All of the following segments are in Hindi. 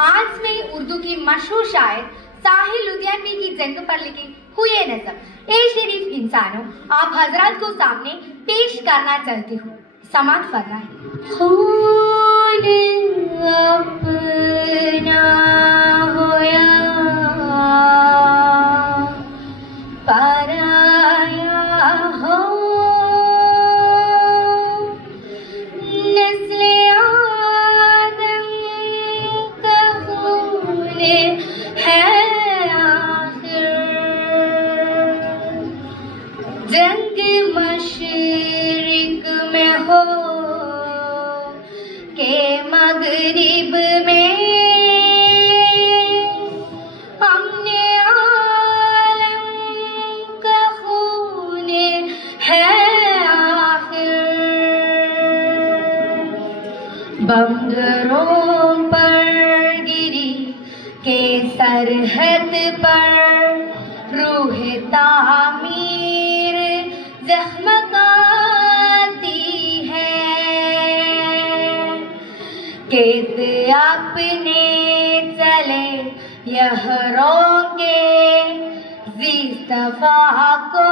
आज में उर्दू की मशहूर शायर साहिल लुधियानवी की जंग पर लिखी हुए नज़म ए शरीफ इंसानों आप हजरात को सामने पेश करना चाहती हूँ। समात फरमाएं। अपना होया पराया हो नस्ले आदम का खून है आखिर जंग मशरिक में हो के मगरिब में हमने आलम का खून है आखिर बंदरों पर गिरी के सरहद पर रूह तामीर जख्मगाती है केत अपने चले यहरों के ज़िस्तफा को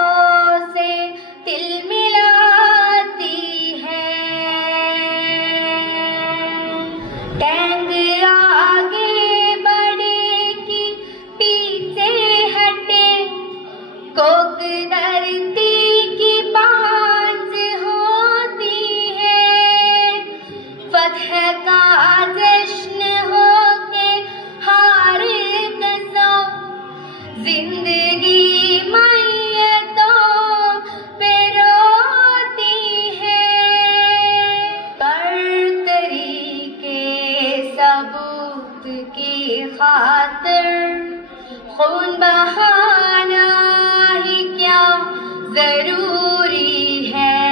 से तिल मिलाती है टैंग आगे बढ़े कि पीछे हटे कोक धरती की पांच होती है फतह का जश्न हो के हार दसो जिंदगी मैयतों पे रोती है बरतरी के सबूत की खातिर खून बहाना ही क्या जरूरी है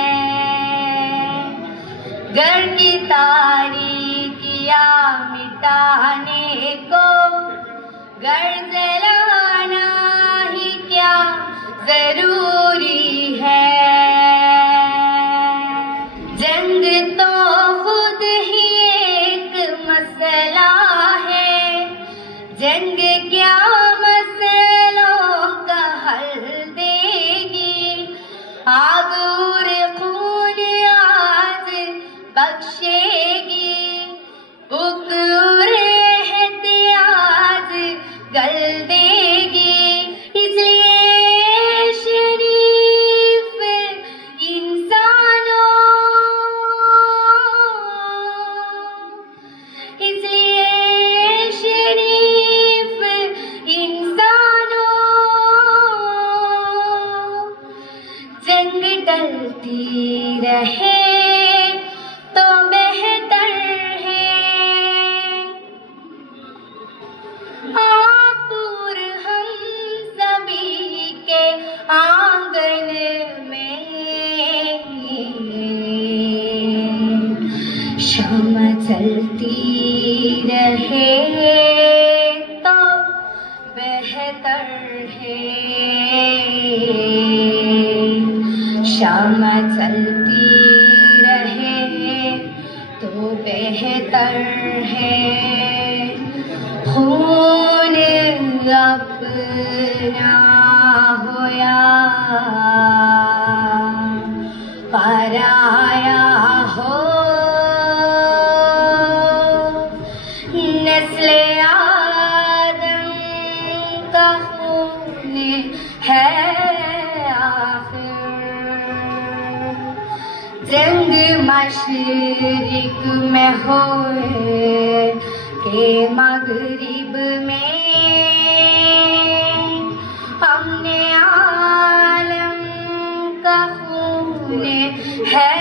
घर की तारीकियां मिटाने को घर जलाना ही क्या जरूरी है जंग तो खुद ही एक मसला है जंग क्या मसलों का हल देगी आग और खून आज बख्शेगी भूख और एहतियाज गल देगी इसलिए शरीफ इंसानों इसलिए शरीफ इंसानों जंग टलती रहे तो बेहतर है आप और हम सभी के आंगन में शम्मा चलती रहे तो बेहतर है शम्मा चलती रहे तो बेहतर है खून अपना होया पराया हो नस्ले आदम का खून है आखिर जंग मशरिक में होए के मगरिब में हमने आलम का खून है